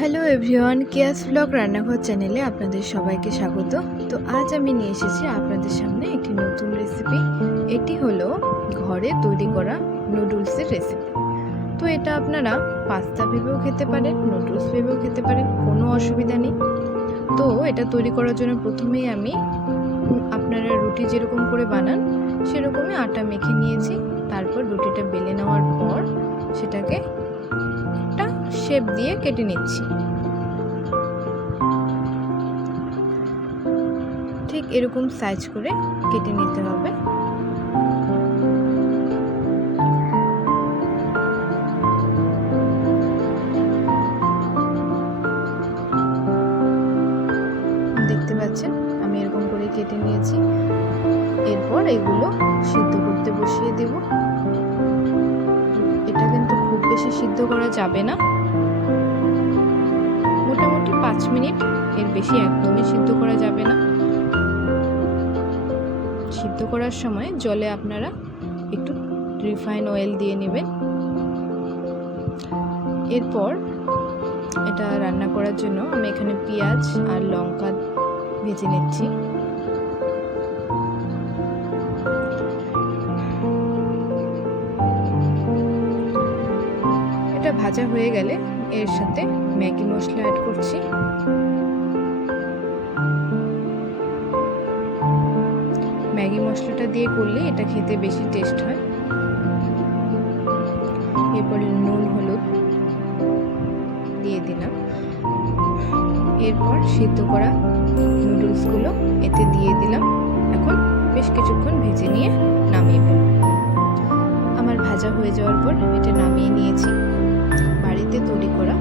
Hello everyone, কেয়াস blog রান্নাঘর চ্যানেলে আপনাদের সবাইকে স্বাগত। তো আজ আমি নিয়ে এসেছি আপনাদের সামনে একটি নতুন রেসিপি। এটি হলো ঘরে তৈরি করা নুডলসের রেসিপি। তো এটা আপনারা পাস্তা ভেবেও খেতে পারেন, নুডলস ভেবেও খেতে পারেন, কোনো অসুবিধা নেই। তো এটা তৈরি করার জন্য প্রথমেই আমি আপনারা রুটি যেরকম করে বানান সেরকমই আটা মেখে নিয়েছি। তারপর রুটিটা বেলে নেওয়ার পর সেটাকে একটা শেপ দিয়ে কেটে নিচ্ছি। ঠিক এরকম সাইজ করে কেটে নিতে হবে। দেখতে পাচ্ছেন আমি এরকম করে কেটে নিয়েছি। এরপর এগুলো সিদ্ধ করতে বসিয়ে দেব। এটা কিন্তু খুব বেশি সিদ্ধ করা যাবে না, মোটামুটি 5 মিনিট, এর বেশি একদমই সিদ্ধ করা যাবে না। সিদ্ধ করার সময় জলে আপনারা একটু রিফাইন অয়েল দিয়ে নেবেন। এরপর এটা রান্না করার জন্য আমি এখানে পেঁয়াজ আর লঙ্কা ভেজে নিচ্ছি। এটা ভাজা হয়ে গেলে এর সাথে ম্যাগি মশলা অ্যাড করছি। ম্যাগি মশলাটা দিয়ে করলে এটা খেতে বেশি টেস্ট হয়। এরপর নুন হলুদ দিয়ে দিলাম। এরপর সিদ্ধ করা নুডলসগুলো এতে দিয়ে দিলাম। এখন বেশ কিছুক্ষণ ভেজে নিয়ে নামিয়ে ফেলব। আমার ভাজা হয়ে যাওয়ার পর এটা নামিয়ে নিয়েছি। বাড়িতে তৈরি করা